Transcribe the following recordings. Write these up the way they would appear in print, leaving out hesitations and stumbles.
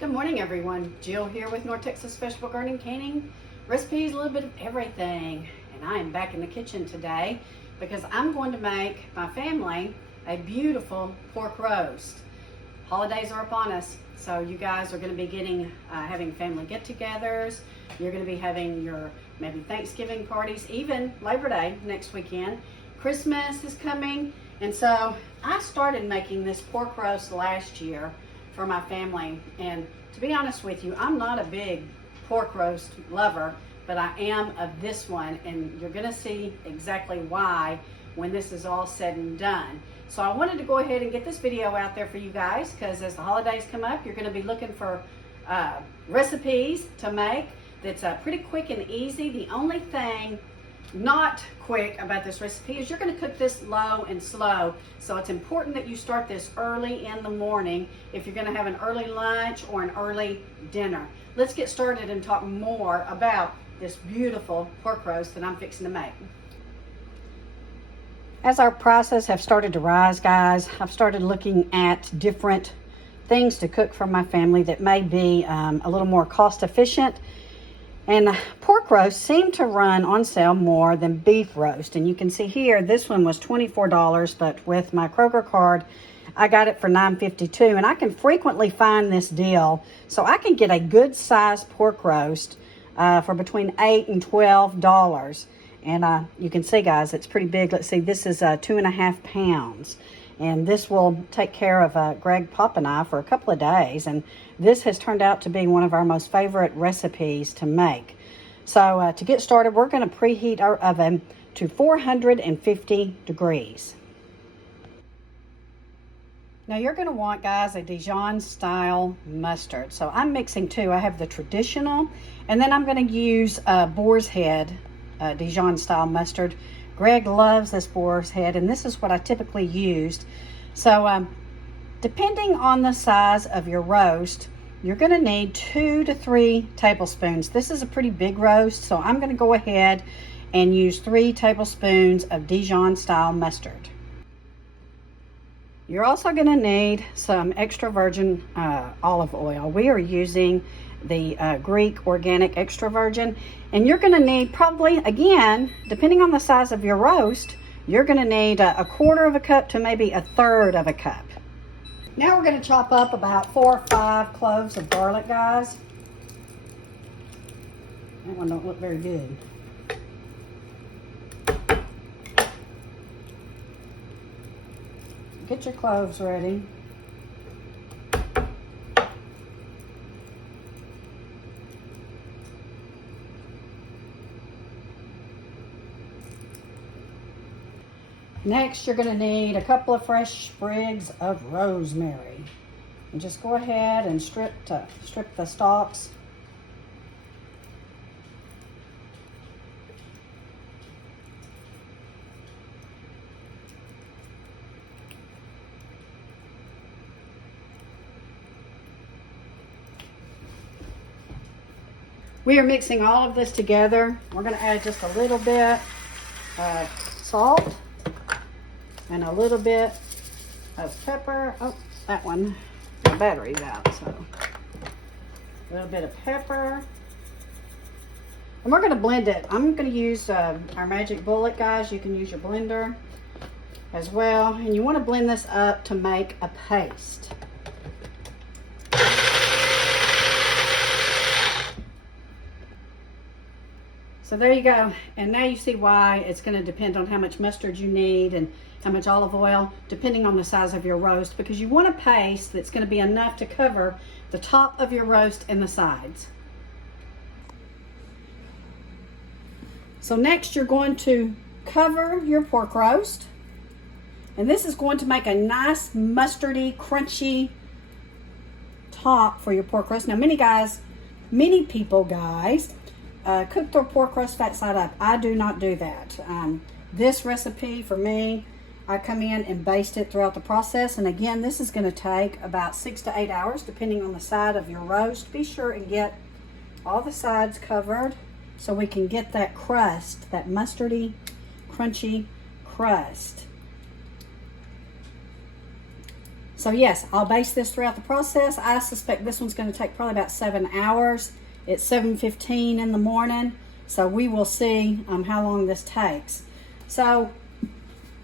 Good morning, everyone. Jill here with North Texas Vegetable Gardening, Canning recipes, a little bit of everything. And I am back in the kitchen today because I'm going to make my family a beautiful pork roast. Holidays are upon us, so you guys are going to be having family get-togethers. You're going to be having your maybe Thanksgiving parties, even Labor Day next weekend. Christmas is coming, and so I started making this pork roast last year for my family. And to be honest with you, I'm not a big pork roast lover, but I am of this one, and you're gonna see exactly why when this is all said and done. So I wanted to go ahead and get this video out there for you guys, because as the holidays come up, you're gonna be looking for recipes to make that's pretty quick and easy. The only thing not quick about this recipe is you're going to cook this low and slow, so it's important that you start this early in the morning if you're going to have an early lunch or an early dinner. Let's get started and talk more about this beautiful pork roast that I'm fixing to make. As our prices have started to rise, guys, I've started looking at different things to cook for my family that may be a little more cost efficient. And pork roast seemed to run on sale more than beef roast. And you can see here, this one was $24, but with my Kroger card, I got it for $9.52. And I can frequently find this deal. So I can get a good sized pork roast for between $8 and $12. And you can see, guys, it's pretty big. Let's see, this is 2.5 pounds. And this will take care of Greg, Pop, and I for a couple of days. And this has turned out to be one of our most favorite recipes to make. So to get started, we're going to preheat our oven to 450 degrees. Now you're going to want, guys, a Dijon style mustard. So I'm mixing two. I have the traditional, and then I'm going to use Boar's Head Dijon style mustard. Greg loves this Boar's Head, and this is what I typically used. So depending on the size of your roast, you're going to need 2 to 3 tablespoons. This is a pretty big roast, so I'm going to go ahead and use 3 tablespoons of Dijon style mustard. You're also going to need some extra virgin olive oil. We are using the Greek organic extra virgin, and you're going to need probably, again, depending on the size of your roast, you're going to need a 1/4 cup to maybe 1/3 of a cup. Now we're going to chop up about 4 or 5 cloves of garlic, guys. That one don't look very good. Get your cloves ready. Next, you're going to need a couple of fresh sprigs of rosemary. And just go ahead and strip the stalks. We are mixing all of this together. We're going to add just a little bit of salt and a little bit of pepper. Oh, that one, the battery's out, so a little bit of pepper. And we're going to blend it. I'm going to use our Magic Bullet, guys. You can use your blender as well. And you want to blend this up to make a paste. So there you go. And now you see why it's going to depend on how much mustard you need and how much olive oil, depending on the size of your roast, because you want a paste that's going to be enough to cover the top of your roast and the sides. So next you're going to cover your pork roast, and this is going to make a nice mustardy, crunchy top for your pork roast. Now many people, guys, cook their pork roast fat side up. I do not do that. This recipe for me, I come in and baste it throughout the process. And again, this is going to take about 6 to 8 hours, depending on the side of your roast. Be sure and get all the sides covered so we can get that crust, that mustardy, crunchy crust. So yes, I'll baste this throughout the process. I suspect this one's going to take probably about 7 hours. It's 7:15 in the morning, so we will see how long this takes. So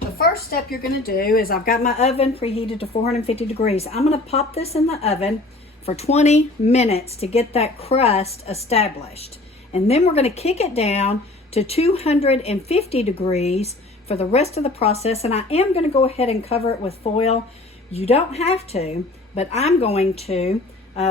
the first step you're going to do is, I've got my oven preheated to 450 degrees. I'm going to pop this in the oven for 20 minutes to get that crust established. And then we're going to kick it down to 250 degrees for the rest of the process. And I am going to go ahead and cover it with foil. You don't have to, but I'm going to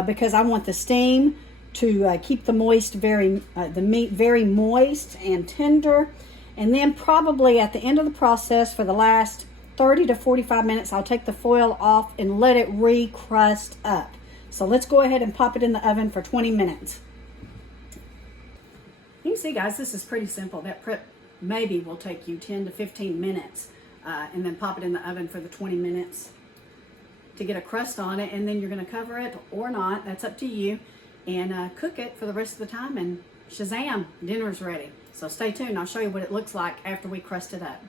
because I want the steam to keep the meat very moist and tender. And then probably at the end of the process, for the last 30 to 45 minutes, I'll take the foil off and let it re-crust up. So let's go ahead and pop it in the oven for 20 minutes. You can see, guys, this is pretty simple. That prep maybe will take you 10 to 15 minutes, and then pop it in the oven for the 20 minutes to get a crust on it. And then you're going to cover it or not, that's up to you, and cook it for the rest of the time, and shazam, dinner's ready. So stay tuned. I'll show you what it looks like after we crust it up.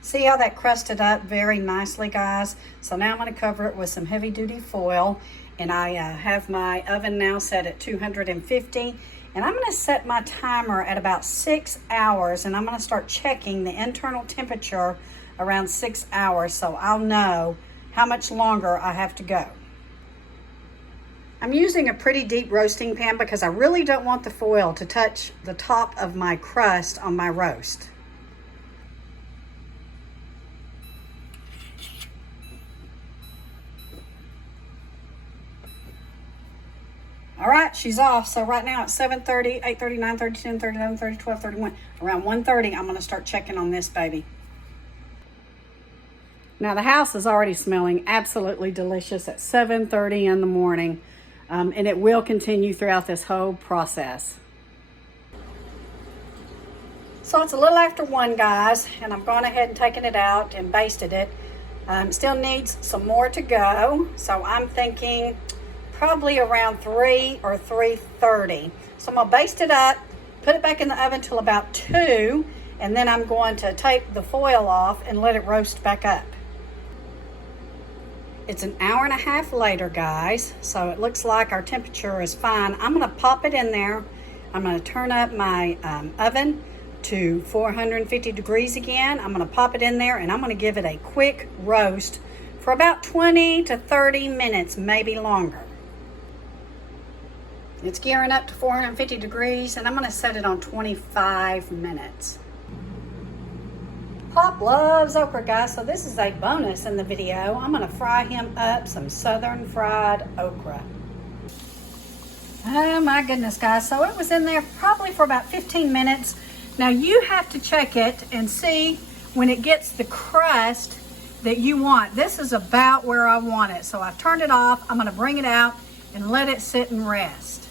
See how that crusted up very nicely, guys? So now I'm going to cover it with some heavy duty foil, and I have my oven now set at 250, and I'm going to set my timer at about 6 hours, and I'm going to start checking the internal temperature around 6 hours, so I'll know how much longer I have to go. I'm using a pretty deep roasting pan because I really don't want the foil to touch the top of my crust on my roast. All right, she's off. So right now it's 7:30, 8:30, 9:30, 10:30, 11:30, 12:30, 1. Around 1:30, I'm going to start checking on this baby. Now the house is already smelling absolutely delicious at 7:30 in the morning. And it will continue throughout this whole process. So it's a little after 1, guys, and I've gone ahead and taken it out and basted it. Still needs some more to go, so I'm thinking probably around 3 or 3:30. So I'm gonna baste it up, put it back in the oven till about 2, and then I'm going to take the foil off and let it roast back up. It's an hour and a half later, guys, so it looks like our temperature is fine. I'm going to pop it in there. I'm going to turn up my oven to 450 degrees again. I'm going to pop it in there, and I'm going to give it a quick roast for about 20 to 30 minutes, maybe longer. It's gearing up to 450 degrees, and I'm going to set it on 25 minutes. Pop loves okra, guys, so this is a bonus in the video. I'm going to fry him up some southern fried okra. Oh my goodness, guys. So it was in there probably for about 15 minutes. Now you have to check it and see when it gets the crust that you want. This is about where I want it. So I've turned it off. I'm going to bring it out and let it sit and rest.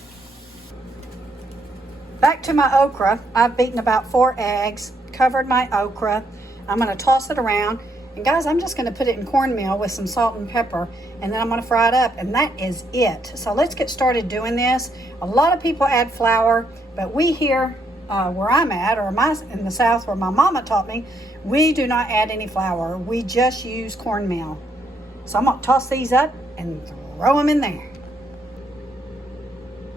Back to my okra. I've beaten about 4 eggs, covered my okra. I'm going to toss it around, and guys, I'm just going to put it in cornmeal with some salt and pepper, and then I'm going to fry it up, and that is it. So let's get started doing this. A lot of people add flour, but we here where I'm at, or in the South where my mama taught me, we do not add any flour. We just use cornmeal. So I'm going to toss these up and throw them in there.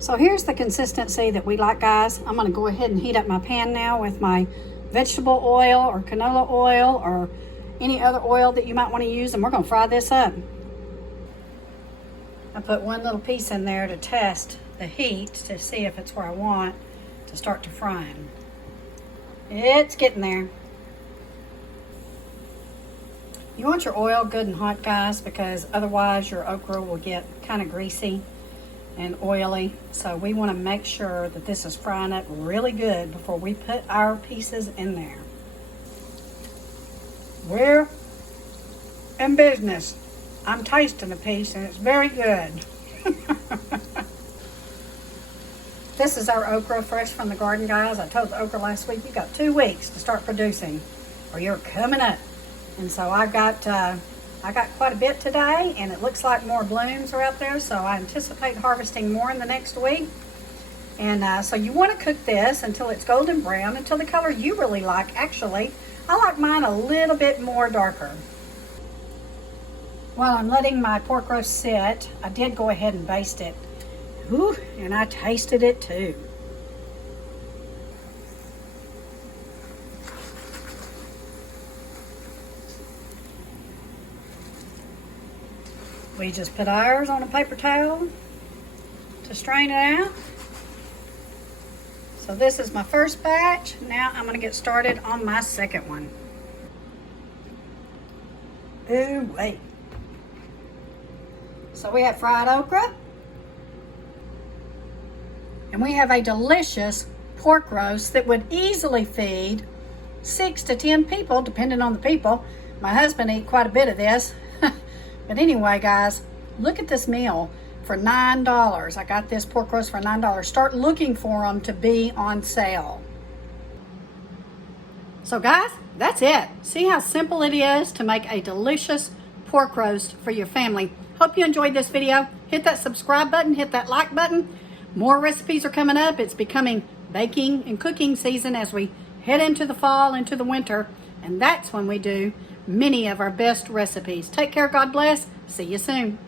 So here's the consistency that we like, guys. I'm going to go ahead and heat up my pan now with my vegetable oil or canola oil or any other oil that you might want to use, and we're going to fry this up. I put 1 little piece in there to test the heat to see if it's where I want to start to frying. It's getting there. You want your oil good and hot, guys, because otherwise your okra will get kind of greasy and oily. So we want to make sure that this is frying up really good before we put our pieces in there. We're in business. I'm tasting a piece and it's very good. This is our okra fresh from the garden, guys. I told the okra last week, you got 2 weeks to start producing or you're coming up. And so I got quite a bit today, and it looks like more blooms are out there, so I anticipate harvesting more in the next week. And so you want to cook this until it's golden brown, until the color you really like. Actually, I like mine a little bit more darker. While I'm letting my pork roast sit, I did go ahead and baste it. Ooh, and I tasted it too. We just put ours on a paper towel to strain it out. So this is my first batch. Now I'm gonna get started on my second one. Ooh, wait. So we have fried okra. And we have a delicious pork roast that would easily feed 6 to 10 people, depending on the people. My husband ate quite a bit of this. But anyway, guys, look at this meal for $9. I got this pork roast for $9. Start looking for them to be on sale. So guys, that's it. See how simple it is to make a delicious pork roast for your family. Hope you enjoyed this video. Hit that subscribe button, hit that like button. More recipes are coming up. It's becoming baking and cooking season as we head into the fall, into the winter, and that's when we do many of our best recipes. Take care, God bless. See you soon.